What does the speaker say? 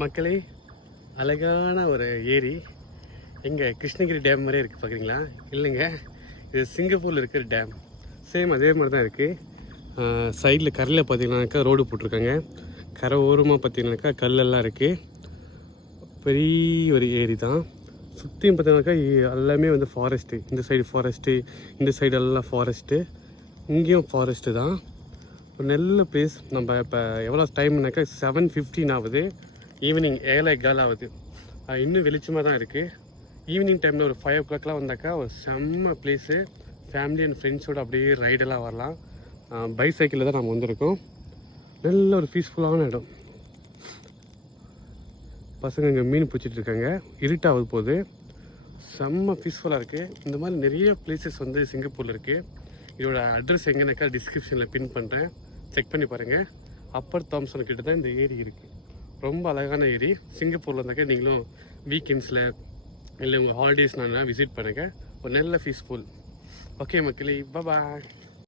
மக்களே, அழகான ஒரு ஏரி எங்கே கிருஷ்ணகிரி டேம் மாதிரியே இருக்குது பார்க்குறீங்களா? இல்லைங்க, இது சிங்கப்பூரில் இருக்கிற டேம். சேம் அதே மாதிரி தான் இருக்குது. சைடில் கரையில் பார்த்தீங்கன்னாக்கா ரோடு போட்டிருக்காங்க. கரை ஓரமாக பார்த்தீங்கன்னாக்கா கல்லெல்லாம் இருக்குது. பெரிய ஒரு ஏரி தான். சுற்றியும் பார்த்தீங்கன்னாக்கா எல்லாமே வந்து ஃபாரஸ்ட்டு. இந்த சைடு ஃபாரஸ்ட்டு, இந்த சைடு எல்லாம் ஃபாரஸ்ட்டு, இங்கேயும் ஃபாரஸ்ட்டு தான். ஒரு நல்ல பிளேஸ். நம்ம இப்போ எவ்வளோ டைம்னாக்கா 7:15 ஆகுது. ஈவினிங் 7:15 ஆகுது. இன்னும் வெளிச்சமாக தான் இருக்குது. ஈவினிங் டைமில் ஒரு 5 o'clockலாம் வந்தாக்கா ஒரு செம்ம பிளேஸு. ஃபேமிலி அண்ட் ஃப்ரெண்ட்ஸோடு அப்படியே ரைடெல்லாம் வரலாம். பைசைக்கிளில் தான் நம்ம வந்திருக்கோம். நல்ல ஒரு பீஸ்ஃபுல்லான இடம். பசங்க இங்கே மீன் பிடிச்சிட்டு இருக்காங்க. இருட்டாவது போகுது. செம்ம பீஸ்ஃபுல்லாக இருக்குது. இந்த மாதிரி நிறைய பிளேசஸ் வந்து சிங்கப்பூரில் இருக்குது. இதோட அட்ரஸ் எங்கேனாக்கா டிஸ்கிரிப்ஷனில் பின் பண்ணுறேன். செக் பண்ணி பாருங்கள். அப்பர் தாம்சன் கிட்ட தான் இந்த ஏரி இருக்குது. ரொம்ப அழகான ஏரி. சிங்கப்பூரில் இருந்தாக்கா நீங்களும் வீக்கெண்ட்ஸில் இல்லை உங்கள் ஹாலிடேஸ்னால விசிட் பண்ணுங்கள். ஒரு நல்ல பீஸ்ஃபுல். ஓகே மக்களே, பாய்.